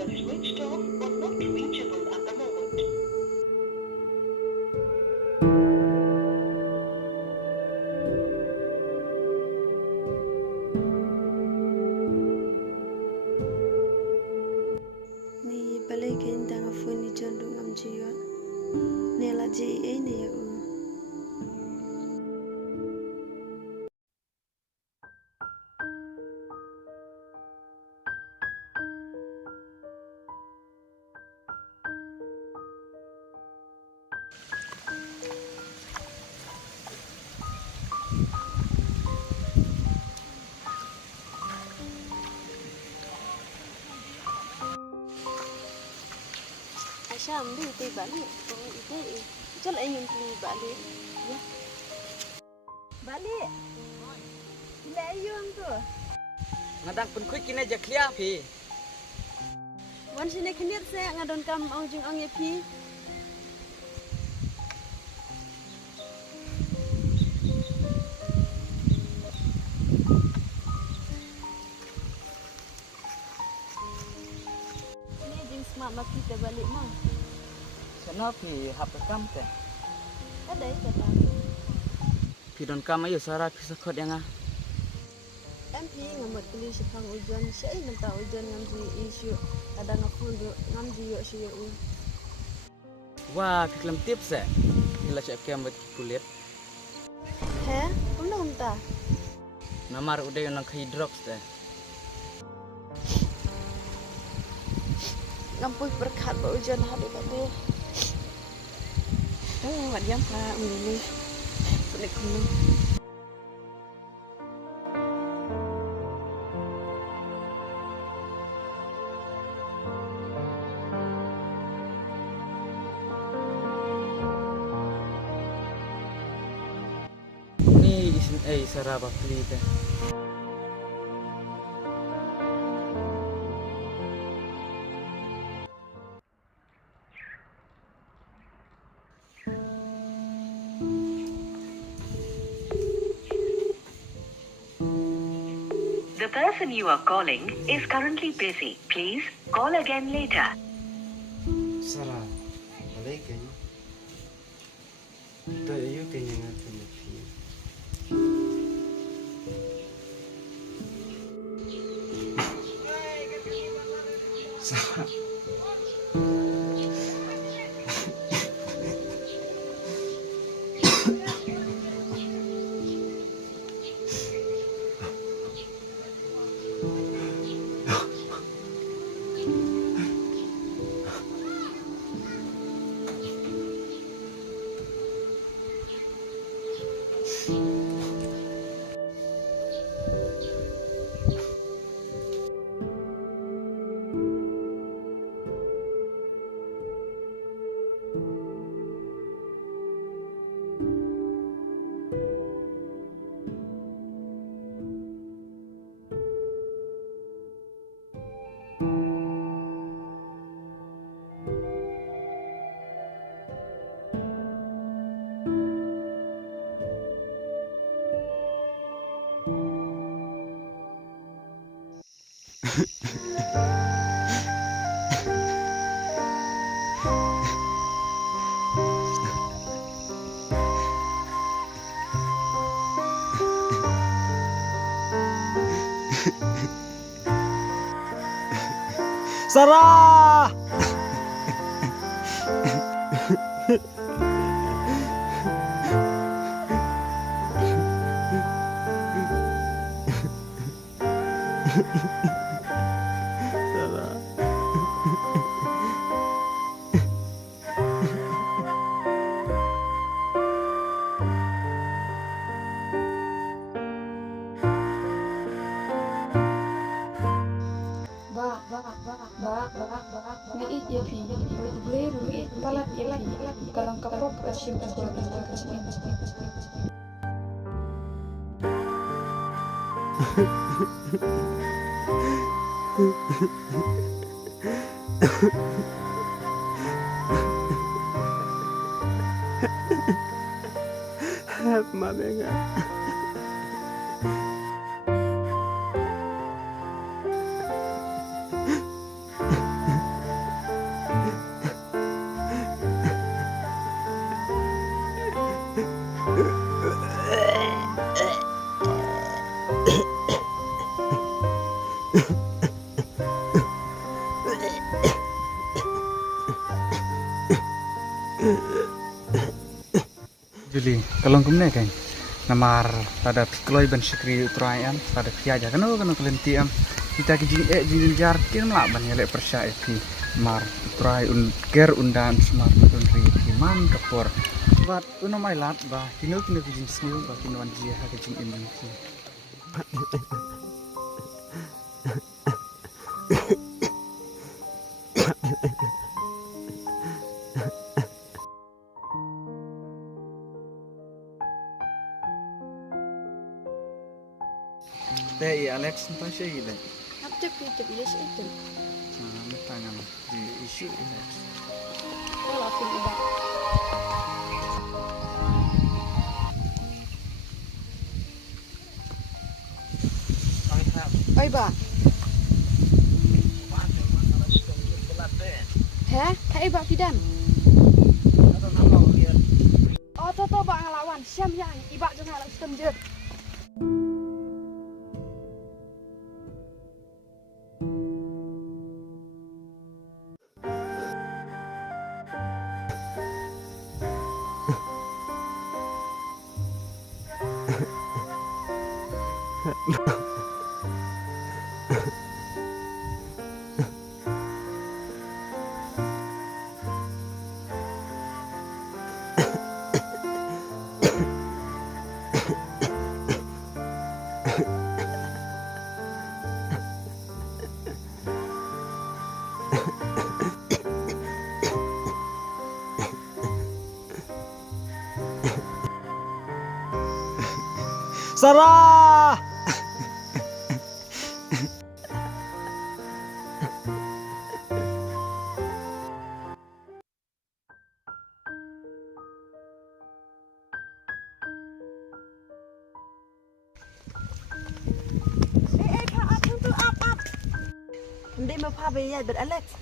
either switched off or not reachable at the moment. Ni balai kain tanga phone ni jondu ngam jiwa. Nela ji ni ya u. Asha ambil itu balik. Itu jual ayam beli balik. Ya. Balik. Bila ayam tu. Ngadang pun kuih kini aja clear pi. Wan sini kenir saya ngadon kam ang jung ang yepi. Ni jing smart mak kita balik mah. Sana pi hap kam teh. Ada kata. Pi don kam ayo sara pi sakot yang ah. MP ngamut tulis sepang ujian. Saya minta ujian ngamji isu. Ada ngapun ngamji yo si yo. Wah, kelam tips eh. Hila cek kam buat kulit. Heh, belum ta. Namar udah yang kai drops teh. Ngampui berkat ba ujian hari babe. Mat jam pa milih. Kulit kuning. Ni isin sara bakli teh. The person you are calling is currently busy. Please call again later. Sarah, balai kan? Tak ayo kenyang akan mati. Sarah. Sarah! Ngiit ya pi, boleh ngiit palat ya pi, kalau kapok asyik asyik. Mama enggak. Juli, kalau kemana kan? Namar pada pikloi ban sikri utrayan pada kiaja kan kelentiam kita kijing jarkin lah ban yelek persya eki mar utrai ger undan smart un ri man kapor bat unamai lat ba kino kijing sniu ba kino anjia ha kijing imun ki Teh Alex entah sih gila. Abjek kita bila itu. Sama tangan di isu Alex. Kalau aku iba. Oi ba. Heh, kayak iba Fidan. Oh, toto ba ngelawan. Siam yang iba jangan lawan sistem jet. Sarah! Kak, untuk apa? Hindi mapabayad, but Alex.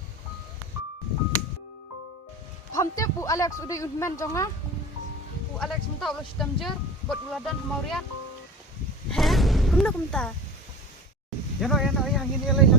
Pamtip Bu Alex udah yunmen jonga. Bu Alex minta ulah sistem jer buat uladan maurian. Heh, kumta. Ya no, yang ini lain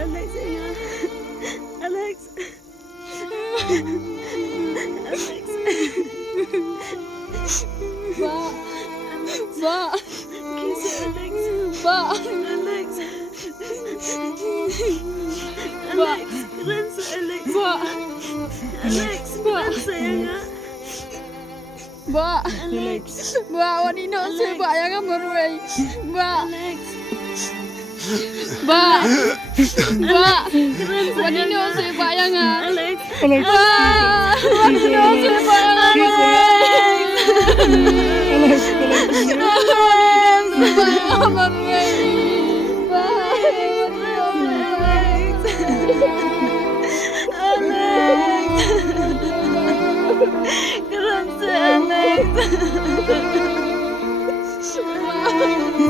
Alex ya. Alex. Alex. Ba. Kiss Alex. Ba. Alex. Ba. Alex. Keren sa Alex. Ba. Alex. Keren sayang. Ba. Alex. Ba, wanino sa ba yang amorway. Ba. Alex. Ba. Ba. Keren Wanino sayang. sa ba yang Alex. Ba. Wanino sa ba yang Alex, Keren si Alex. Keren si Alex.